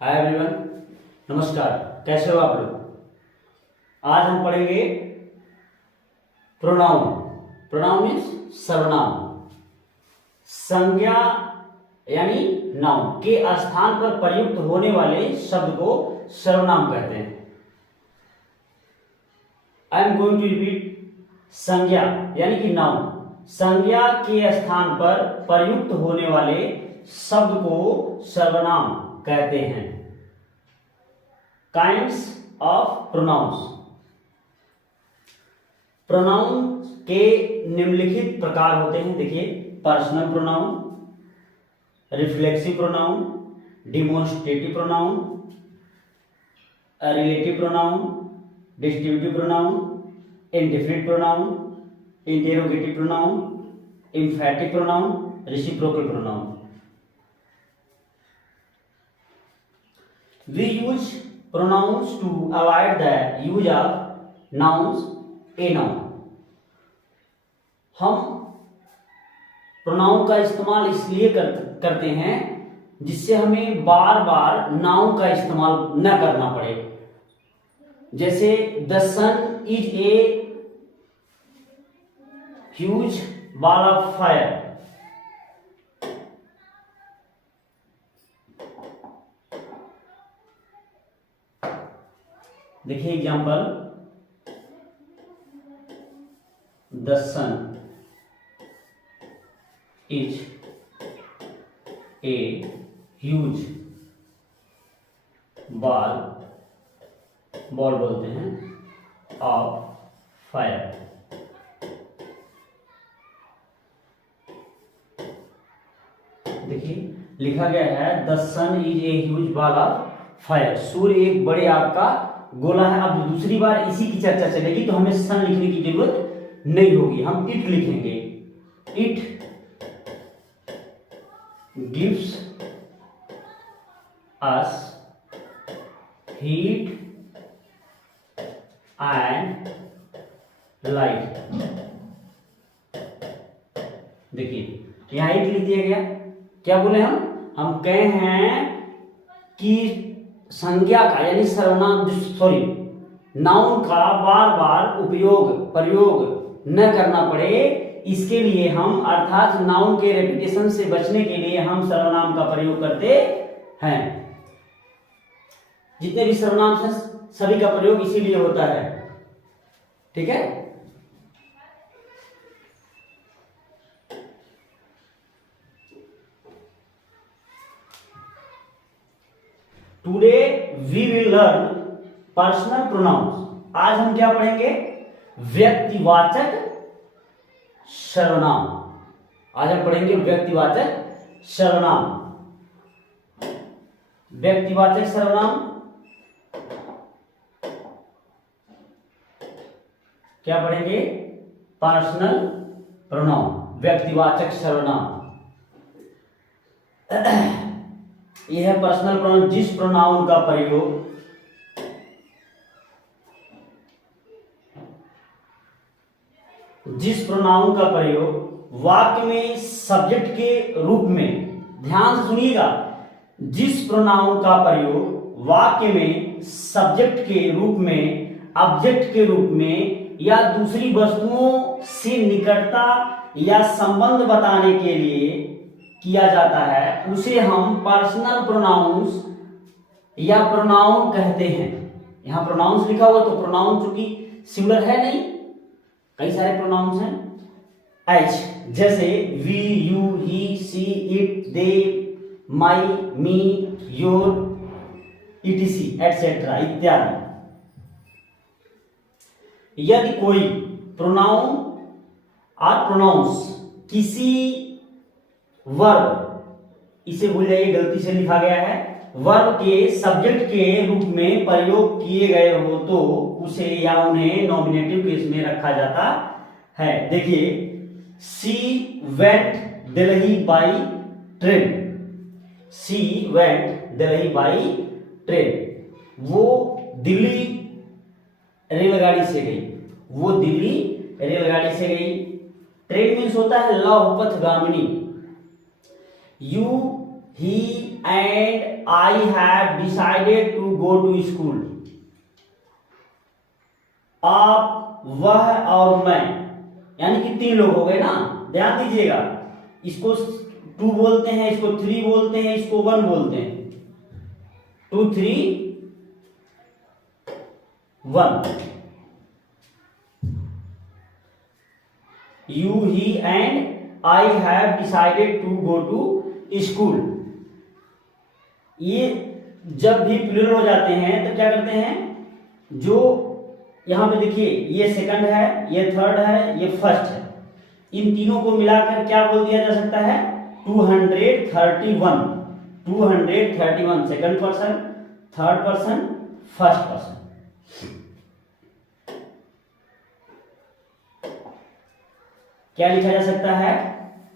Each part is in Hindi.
हाय एवरीवन, नमस्कार। कैसे हो आप लोग? आज हम पढ़ेंगे प्रोनाउन। प्रोनाउन मीन्स सर्वनाम। संज्ञा यानी नाउन के स्थान पर प्रयुक्त होने वाले शब्द को सर्वनाम कहते हैं। I am going to repeat. संज्ञा यानी कि नाउन, संज्ञा के स्थान पर प्रयुक्त होने वाले शब्द को सर्वनाम कहते हैं। Kinds of pronouns. प्रोनाउन के निम्नलिखित प्रकार होते हैं। देखिए, personal pronoun, reflexive pronoun, demonstrative pronoun, relative pronoun, distributive pronoun, indefinite pronoun, interrogative pronoun, एम्फैटिक pronoun, reciprocal pronoun. We use pronouns to avoid the use of nouns, a noun। हम प्रोनाउन का इस्तेमाल इसलिए करते हैं जिससे हमें बार बार नाउन का इस्तेमाल न करना पड़े। जैसे the sun is a huge ball of fire. देखिए example, the sun is a huge ball बोलते हैं ऑफ फायर। देखिए लिखा गया है the sun is a huge ball of fire. सूर्य एक बड़े आग का गोला है। अब दूसरी बार इसी की चर्चा चलेगी तो हमें सन लिखने की जरूरत नहीं होगी, हम इट लिखेंगे। It gives us heat and light. देखिए यहां इट लिख दिया गया। क्या बोले हम कहे हैं कि संज्ञा का यानी सर्वनाम नाउन का बार बार प्रयोग न करना पड़े, इसके लिए हम अर्थात नाउन के रेपिटेशन से बचने के लिए हम सर्वनाम का प्रयोग करते हैं। जितने भी सर्वनाम हैं सभी का प्रयोग इसीलिए होता है। ठीक है। Today we will learn personal pronouns. आज हम क्या पढ़ेंगे? व्यक्तिवाचक सर्वनाम। आज हम पढ़ेंगे व्यक्तिवाचक सर्वनाम। व्यक्तिवाचक सर्वनाम क्या पढ़ेंगे? पर्सनल प्रोनाउन, व्यक्तिवाचक सर्वनाम। यह है पर्सनल प्रोनाउन, जिस प्रोनाउन का प्रयोग वाक्य में सब्जेक्ट के रूप में, ध्यान से सुनिएगा, जिस प्रोनाउन का प्रयोग वाक्य में सब्जेक्ट के रूप में, ऑब्जेक्ट के रूप में या दूसरी वस्तुओं से निकटता या संबंध बताने के लिए किया जाता है, उसे हम पर्सनल प्रोनाउंस या प्रोनाउन कहते हैं। यहां प्रोनाउंस लिखा हुआ तो प्रोनाउन चूंकि सिंगुलर है नहीं, कई सारे प्रोनाउंस हैं। एच जैसे we, you, he, she, it, they, my, me, your, ETC etcetera इत्यादि। यदि कोई प्रोनाउन और प्रोनाउंस किसी वर्ब, इसे भूल जाइए गलती से लिखा गया है, वर्ब के सब्जेक्ट के रूप में प्रयोग किए गए हो तो उसे या उन्हें नॉमिनेटिव केस में रखा जाता है। देखिए, she went Delhi by train. She went Delhi by train. वो दिल्ली रेलगाड़ी से गई। वो दिल्ली रेलगाड़ी से गई। ट्रेन मीन्स होता है लौह पथगामिनी। You, he, and I have decided to go to school. आप, वह और मैं, यानी कि 3 लोग हो गए ना, ध्यान दीजिएगा। इसको 2 बोलते हैं, इसको 3 बोलते हैं, इसको 1 बोलते हैं। 2 3 1। You, he and I have decided to go to school। ये जब भी प्लूरल हो जाते हैं तो क्या करते हैं, जो यहां पे देखिए ये सेकंड है, ये थर्ड है, ये फर्स्ट है, इन तीनों को मिलाकर क्या बोल दिया जा सकता है, 231। 231 second person, third person, first person. क्या लिखा जा सकता है,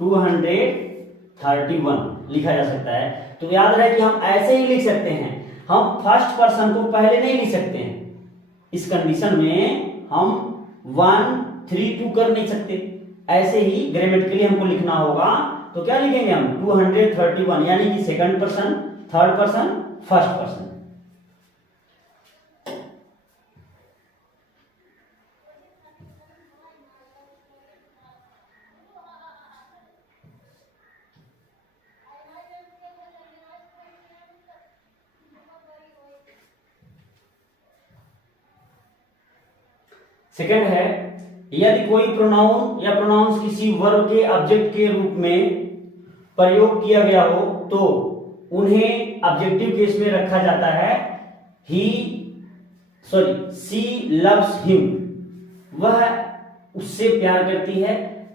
231 लिखा जा सकता है। तो याद रहे कि हम ऐसे ही लिख सकते हैं, हम फर्स्ट पर्सन को पहले नहीं लिख सकते हैं। इस कंडीशन में हम 1 3 2 कर नहीं सकते, ऐसे ही ग्रामेटिकली हमको लिखना होगा। तो क्या लिखेंगे हम, 231, यानी कि second person, third person, first person. Second है, यदि कोई प्रोनाउन या प्रोनाउंस किसी वर्ब के ऑब्जेक्ट के रूप में प्रयोग किया गया हो तो उन्हें ऑब्जेक्टिव केस में रखा जाता है। सी लव्स हिम, वह उससे प्यार करती है,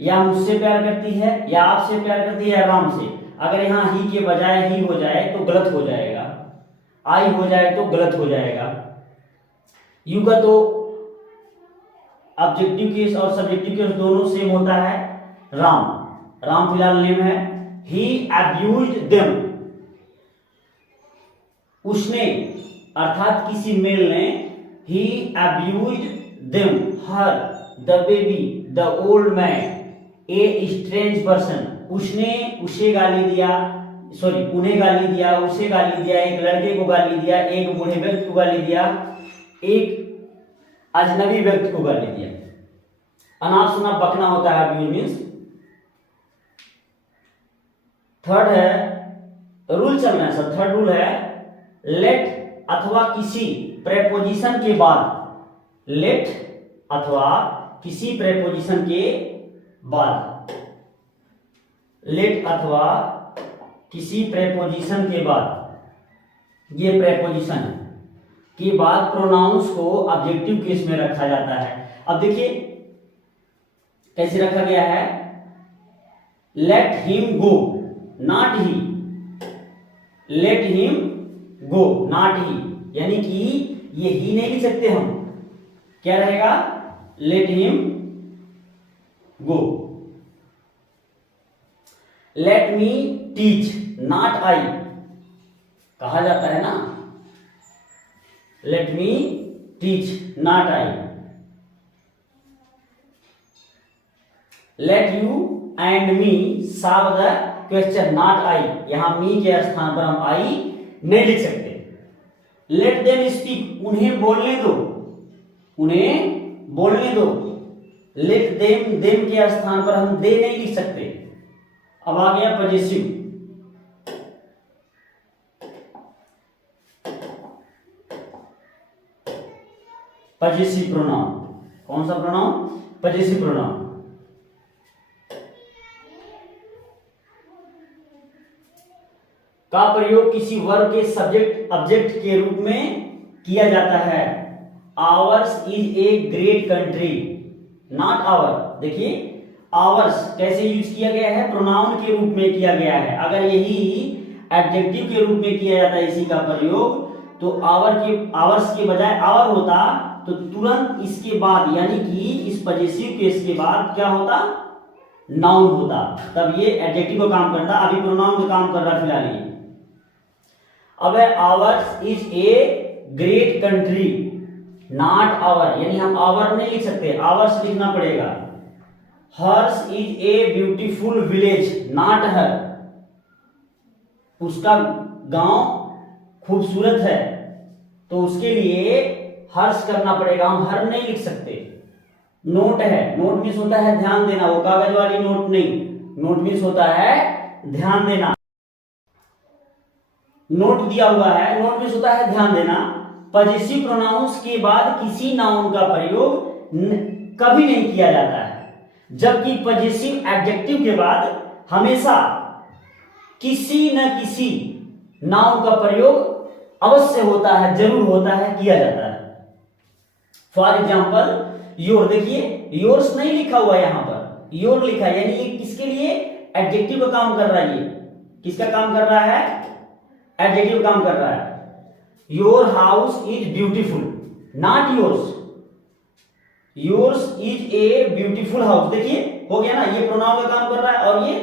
या मुझसे प्यार करती है, या आपसे प्यार करती है, या राम से। अगर यहाँ ही के बजाय ही हो जाए तो गलत हो जाएगा, आई हो जाए तो गलत हो जाएगा। यू का तो ऑब्जेक्टिव केस और सब्जेक्टिव केस दोनों सेम होता है। राम, राम फिलहाल नेम है। ही अब्यूज्ड देम, उसने अर्थात किसी मेल ने, he abused them her, the baby, the old man, a strange person, उसने उसे गाली दिया, उन्हें गाली दिया, उसे गाली दिया, एक लड़के को गाली दिया, एक बूढ़े व्यक्ति को गाली दिया, एक अजनबी व्यक्ति को गाली दिया। अनाप शनाप बकना होता है अब्यूज मीन्स। थर्ड है, रूल चलना है सर, थर्ड रूल है, लेट अथवा किसी प्रेपोजिशन के बाद, लेट अथवा किसी प्रेपोजिशन के बाद, लेट अथवा किसी प्रेपोजिशन के बाद, ये प्रेपोजिशन है के बाद प्रोनाउंस को ऑब्जेक्टिव केस में रखा जाता है। अब देखिए कैसे रखा गया है, late him go, not he, late him go not ही, यानी कि ये ही नहीं लिख सकते हम, क्या रहेगा, let him go. Let me teach, not I, कहा जाता है ना, let me teach not I. Let you and me solve the question, not I, यहां मी के स्थान पर हम आई नहीं लिख सकते। लेट देम स्पीक, उन्हें बोलने दो, उन्हें बोलने दो। लेट देम, देम के स्थान पर हम दे नहीं लिख सकते। अब आ गया पॉजिटिव, पॉजिटिव प्रोनाउन। कौन सा प्रोनाउन, पॉजिटिव प्रोनाउन। का प्रयोग किसी वर्ब के सब्जेक्ट ऑब्जेक्ट के रूप में किया जाता है। Ours is a great country, not our. देखिए आवर्स कैसे यूज किया गया है, प्रोनाउन के रूप में किया गया है। अगर यही एडजेक्टिव के रूप में किया जाता है इसी का प्रयोग, तो आवर्स के बजाय आवर होता, तो तुरंत इसके बाद यानी कि इस पॉजिटिव केस के बाद क्या होता, नाउन होता, तब ये एडजेक्टिव का काम करता। अभी प्रोनाउन का काम कर रहा फिलहाल ये। अब है ours is a great country, not our, यानी हम आवर नहीं लिख सकते, आवर्स लिखना पड़ेगा। Hers is a beautiful village, not her, उसका गांव खूबसूरत है, तो उसके लिए हर्ष करना पड़ेगा, हम हर नहीं लिख सकते। नोट है, नोट मीन्स होता है ध्यान देना, वो कागज वाली नोट नहीं, नोट मीन्स होता है ध्यान देना। नोट दिया हुआ है, नोट मीन्स होता है ध्यान देना। पजेसिव प्रोनाउंस के बाद किसी नाउन का प्रयोग कभी नहीं किया जाता है, जबकि पजेसिव एडजेक्टिव के बाद हमेशा किसी न किसी नाउन का प्रयोग अवश्य होता है, जरूर होता है, किया जाता है। फॉर एग्जाम्पल योर, देखिए योर्स नहीं लिखा हुआ यहां पर, योर लिखा है, यानी ये किसके लिए? एडजेक्टिव का काम कर रहा है। ये किसका काम कर रहा है? एडजेक्टिव काम कर रहा है। Your house is beautiful, not yours. Yours is a beautiful house, देखिए हो गया ना, ये प्रोनाउन का काम कर रहा है और ये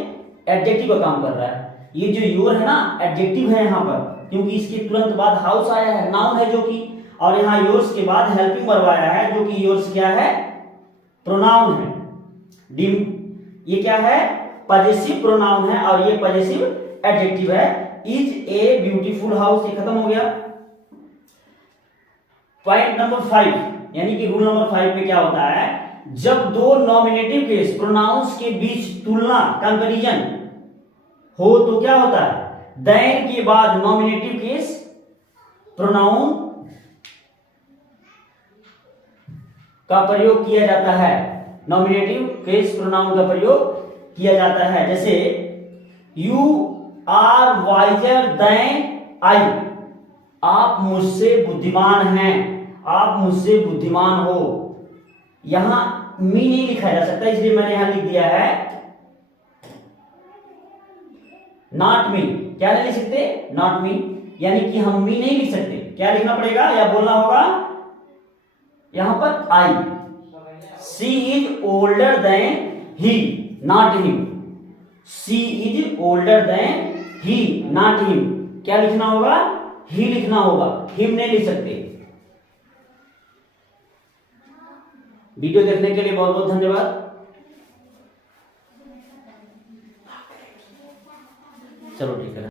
एडजेक्टिव का काम कर रहा है। ये जो योर है ना, एडजेक्टिव है यहां पर, क्योंकि इसके तुरंत बाद हाउस आया है, नाउन है जो कि, और यहां योर्स के बाद हेल्पिंग वर्ब आया है, जो कि योर्स क्या है? प्रोनाउन है। ये क्या है? पजेसिव प्रोनाउन है, और ये पजेसिव एडजेक्टिव है। इज ए ब्यूटीफुल हाउस, ये खत्म हो गया। पॉइंट नंबर 5, यानी कि रूल नंबर 5 पे क्या होता है? जब दो नॉमिनेटिव केस प्रोनाउंस के बीच तुलना, कंपैरिजन हो, तो क्या होता है? देन के बाद नॉमिनेटिव केस प्रोनाउन का प्रयोग किया जाता है। नॉमिनेटिव केस प्रोनाउन का प्रयोग किया जाता है, जैसे you are wiser than I, आप मुझसे बुद्धिमान हैं, आप मुझसे बुद्धिमान हो। यहां मी नहीं लिखा जा सकता, इसलिए मैंने यहां लिख दिया है नॉट मी। क्या नहीं लिख सकते? नॉट मी, यानी कि हम मी नहीं लिख सकते। क्या लिखना पड़ेगा या बोलना होगा यहां पर? I. She is older than he, not him. She is older than he, not him. क्या लिखना होगा? ही लिखना होगा, हिम नहीं लिख सकते। वीडियो देखने के लिए बहुत बहुत धन्यवाद। चलो ठीक है।